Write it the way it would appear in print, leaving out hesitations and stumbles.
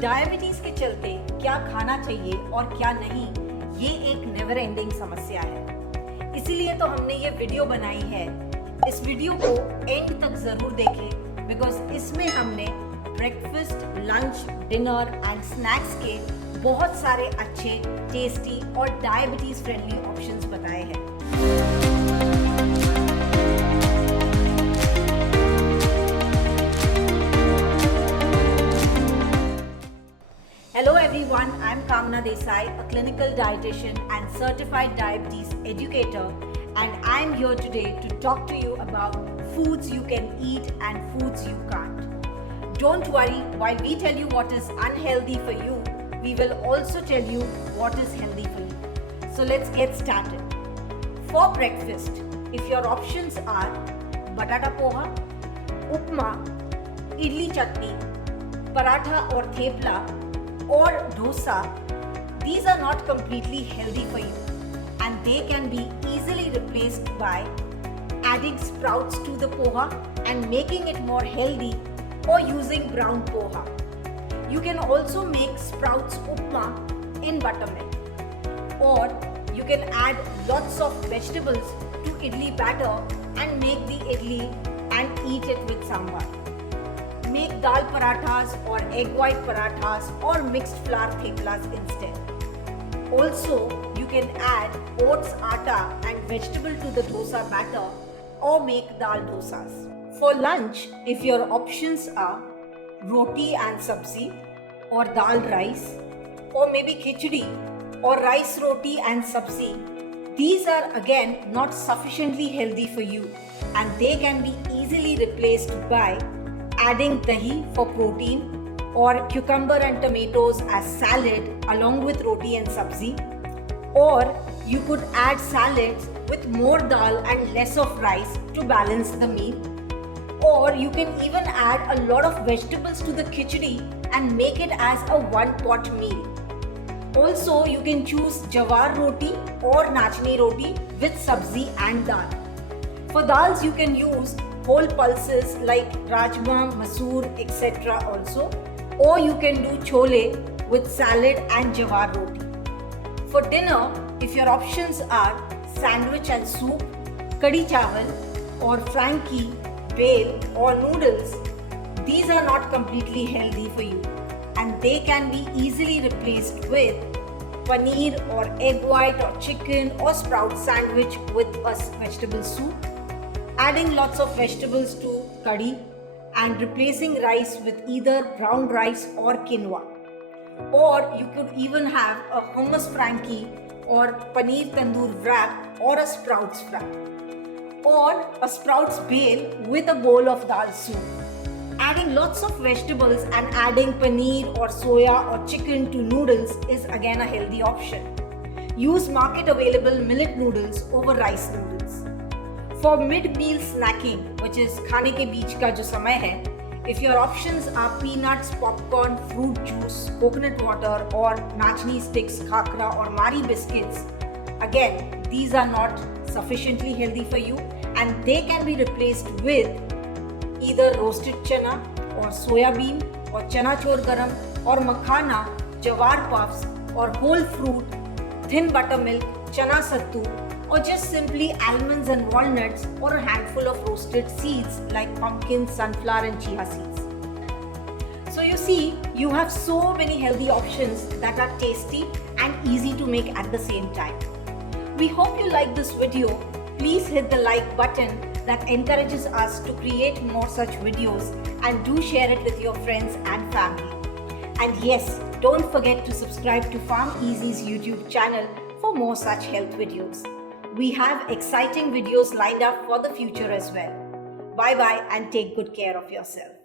Diabetes के चलते क्या खाना चाहिए और क्या नहीं, ये एक नेवर एंडिंग समस्या है। इसीलिए तो हमने ये वीडियो बनाई है। इस वीडियो को एंड तक जरूर देखें बिकॉज इसमें हमने breakfast, lunch, dinner and snacks के बहुत सारे अच्छे, टेस्टी और डायबिटीज फ्रेंडली ऑप्शंस बताए हैं। Hello everyone, I am Kamna Desai, a clinical dietitian and certified diabetes educator, and I am here today to talk to you about foods you can eat and foods you can't. Don't worry, while we tell you what is unhealthy for you, we will also tell you what is healthy for you. So let's get started. For breakfast, if your options are batata poha, upma, idli chutney, paratha or thepla, or dosa, these are not completely healthy for you and they can be easily replaced by adding sprouts to the poha and making it more healthy or using brown poha. You can also make sprouts upma in buttermilk, or you can add lots of vegetables to idli batter and make the idli and eat it with sambar. Make dal parathas or egg white parathas or mixed flour theplas instead. Also, you can add oats atta and vegetable to the dosa batter or make dal dosas. For lunch, if your options are roti and sabzi or dal rice or maybe khichdi or rice roti and sabzi, these are again not sufficiently healthy for you and they can be easily replaced by adding dahi for protein or cucumber and tomatoes as salad along with roti and sabzi, or you could add salads with more dal and less of rice to balance the meal, or you can even add a lot of vegetables to the khichdi and make it as a one pot meal. Also, you can choose jawar roti or nachni roti with sabzi and dal. For dals, you can use whole pulses like rajma, masoor, etc. also, or you can do chole with salad and jawar roti. For dinner, if your options are sandwich and soup, kadi chawal, or frankie, bale or noodles, these are not completely healthy for you and they can be easily replaced with paneer or egg white or chicken or sprout sandwich with a vegetable soup, adding lots of vegetables to curry and replacing rice with either brown rice or quinoa. Or you could even have a hummus frankie or paneer tandoor wrap or a sprouts wrap. Or a sprouts bale with a bowl of dal soup. Adding lots of vegetables and adding paneer or soya or chicken to noodles is again a healthy option. Use market available millet noodles over rice noodles. For mid-meal snacking, which is खाने के बीच का जो समय है, if your options are peanuts, popcorn, fruit juice, coconut water or nachni sticks, khakra or mari biscuits, again, these are not sufficiently healthy for you and they can be replaced with either roasted chana or soya bean or chana chor garam or makhana, jawar puffs or whole fruit, thin buttermilk, chana sattu, or just simply almonds and walnuts or a handful of roasted seeds like pumpkin, sunflower and chia seeds. So you see, you have so many healthy options that are tasty and easy to make at the same time. We hope you like this video. Please hit the like button that encourages us to create more such videos and do share it with your friends and family. And yes, don't forget to subscribe to Farm Easy's YouTube channel for more such health videos. We have exciting videos lined up for the future as well. Bye bye and take good care of yourself.